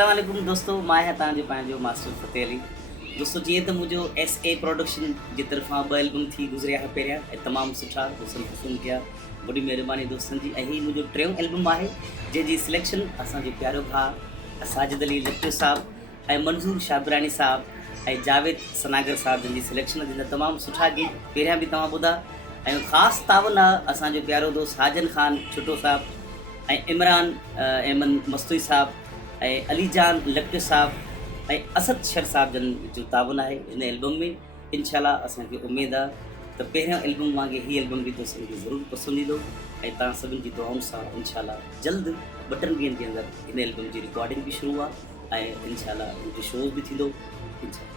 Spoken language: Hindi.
अस्सलाम वालेकुम दोस्तों, मां है तव्हांजो पंहिंजो मास्टर फ़तेह अली। दोस्तों जीअं त मुंहिंजो SA प्रोडक्शन जी तरफ़ां 2 एल्बम थी गुज़रिया हुआ पहिरियां ऐं तमामु सुठा दोस्तनि पसंदि कया। वॾी महिरबानी दोस्तनि जी। ऐं हीउ मुंहिंजो टियों एल्बम आहे जंहिंजी सिलेक्शन असांजो प्यारो भाउ साजिद अली लट्टू साहब ऐं मंज़ूर शाबरानी साहब ऐं जावेद सनागर साहब जंहिंजी सिलेक्शन जंहिंजा तमामु सुठा गीत पहिरियां बि तव्हां ॿुधा। ऐं ख़ासि तावन आहे असांजो प्यारो दोस्त हाजन ख़ान छुटो साहब ऐं इमरान अहमद मस्तूई साहब ऐं अलीजान लट्टू साहब ऐं असद शर साहब जन जो तावन आहे हिन एल्बम में। इंशाल्लाह असांखे उमेदु आहे त पहिरियों एल्बम वांगुरु हीअ एल्बम बि दोस्तनि खे ज़रूरु पसंदि ईंदो ऐं तव्हां सभिनि जी दुआउनि सां इंशाल्लाह जल्द 2-3 ॾींहंनि जे अंदरि हिन एल्बम जी रिकॉर्डिंग बि शुरू आहे ऐं इंशाल्लाह उनजो शो बि थींदो इंशाल्लाह।